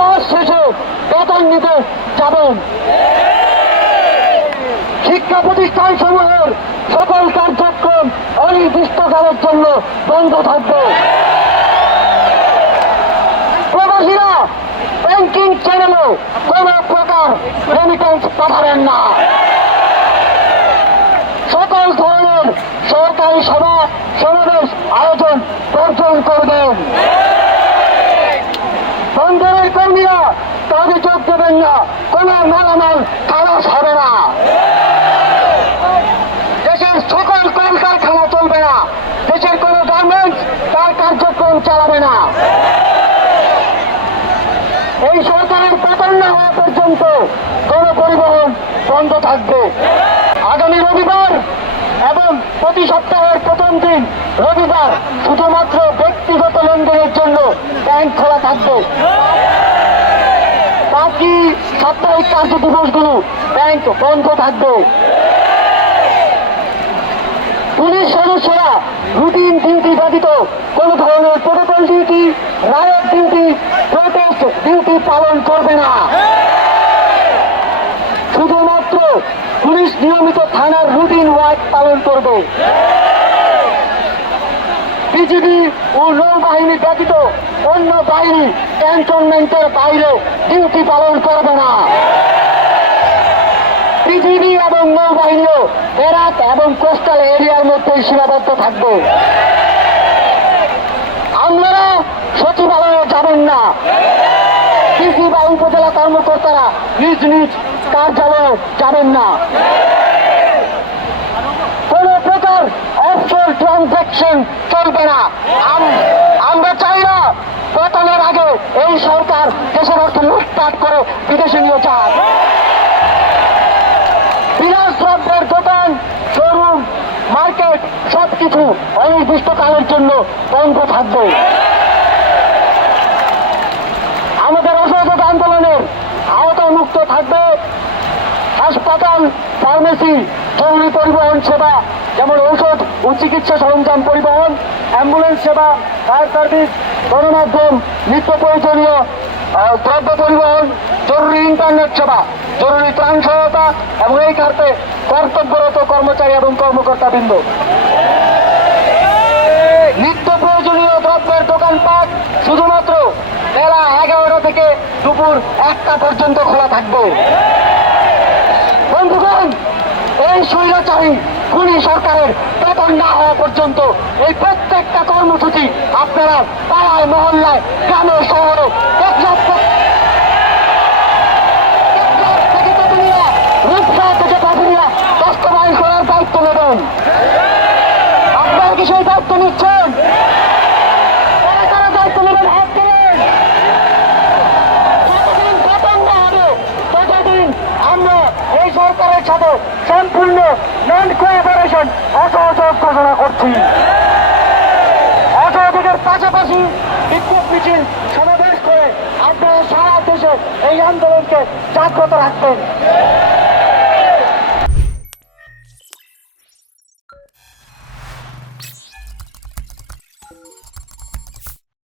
মাস শেষে বেতন নিতে যাবেন। শিক্ষা প্রতিষ্ঠান সমূহের সকল কার্যক্রম অনির্দিষ্টকালের জন্য বন্ধ থাকবে। প্রবাসীরা ব্যাংকিং চ্যানেলেও কোন প্রকার রেমিটেন্স পাঠাবেন না। সকল ধরনের সরকারি সভা সমাবেশ আয়োজন বর্জন করবেন। বন্দরের কর্মীরা কাজে যোগ দেবেন না, কোন মালামাল খালাস হবে না। দেশের সকল কলকারখানা চলবে না, দেশের কোন গার্মেন্টস তার কার্যক্রম চালাবে না। এই সরকারের পতন না হওয়া পর্যন্ত গণপরিবহন বন্ধ থাকবে। আগামী রবিবার এবং প্রতি সপ্তাহের প্রথম দিন রবিবার শুধুমাত্র ব্যক্তিগত লেনদেনের জন্য ব্যাংক খোলা থাকবে। বাকি সাপ্তাহিক কার্য দিবসগুলো ব্যাংক বন্ধ থাকবে। পুলিশ সদস্যরা রুটিন ডিউটি ব্যতীত কোন ধরনের protocol duty, riot duty, protest duty পালন করবে না। শুধুমাত্র পুলিশ নিয়মিত থানার রুটিন ওয়ার্ক পালন করবে। বিজিবি ও নৌবাহিনী ব্যতীত অন্য বাহিনী ক্যান্টনমেন্টের বাইরে ডিউটি পালন করবে না। বিজিবি এবং নৌবাহিনীও বেরাত এবং কোস্টাল এরিয়ার মধ্যে সীমাবদ্ধ থাকবে। আপনারা সচিবালয়ে যাবেন না। ডিসি বা উপজেলা কর্মকর্তারা নিজ নিজ কার্যালয়ে যাবেন না। কোন প্রকার অফশোর ট্রানজাকশন চলবে না। আমরা চাই না পতনের আগে এই সরকার দেশের অর্থ লুটপাট করে বিদেশে নিয়ে যাক। বিলাস দ্রব্যের দোকান, শোরুম, মার্কেট সবকিছু অনির্দিষ্টকালের জন্য বন্ধ থাকবে। আমাদের অসহযোগ আন্দোলনের আওতামুক্ত থাকবে হাসপাতাল, ফার্মেসি, জরুরি পরিবহন সেবা যেমন ঔষধ ও চিকিৎসা সরঞ্জাম পরিবহন, অ্যাম্বুলেন্স সেবা, ফায়ার সার্ভিস, গণমাধ্যম, নিত্য প্রয়োজনীয় দ্রব্য পরিবহন, জরুরি ইন্টারনেট সেবা, জরুরি ত্রাণ সহায়তা এবং এই খাতে কর্তব্যরত কর্মচারী এবং কর্মকর্তাবৃন্দ। নিত্য প্রয়োজনীয় দ্রব্যের দোকানপাট শুধুমাত্র বেলা 11টা থেকে দুপুর 1টা পর্যন্ত খোলা থাকবে। বন্ধুগণ, এই স্বৈরাচারী খুনি সরকারের পতন না হওয়া পর্যন্ত এই প্রত্যেকটা কর্মসূচি আপনারা পাড়ায়, মহল্লায়, গ্রামে, শহরে বাস্তবায়ন করার দায়িত্ব নেবেন। আপনারা কি সেই দায়িত্ব নিচ্ছেন? কারা দায়িত্ব নেবেন? হাত তোলেন। যতদিন পতন না হবে ততদিন আমরা এই সরকারের সাথে সম্পূর্ণ নন কোঅপারেশন অসহযোগ ঘোষণা করছি। অসহযোগের পাশাপাশি বিক্ষোভ মিছিল সমাবেশ করে আপনারা সারা দেশে এই আন্দোলনকে জাগ্রত রাখবেন।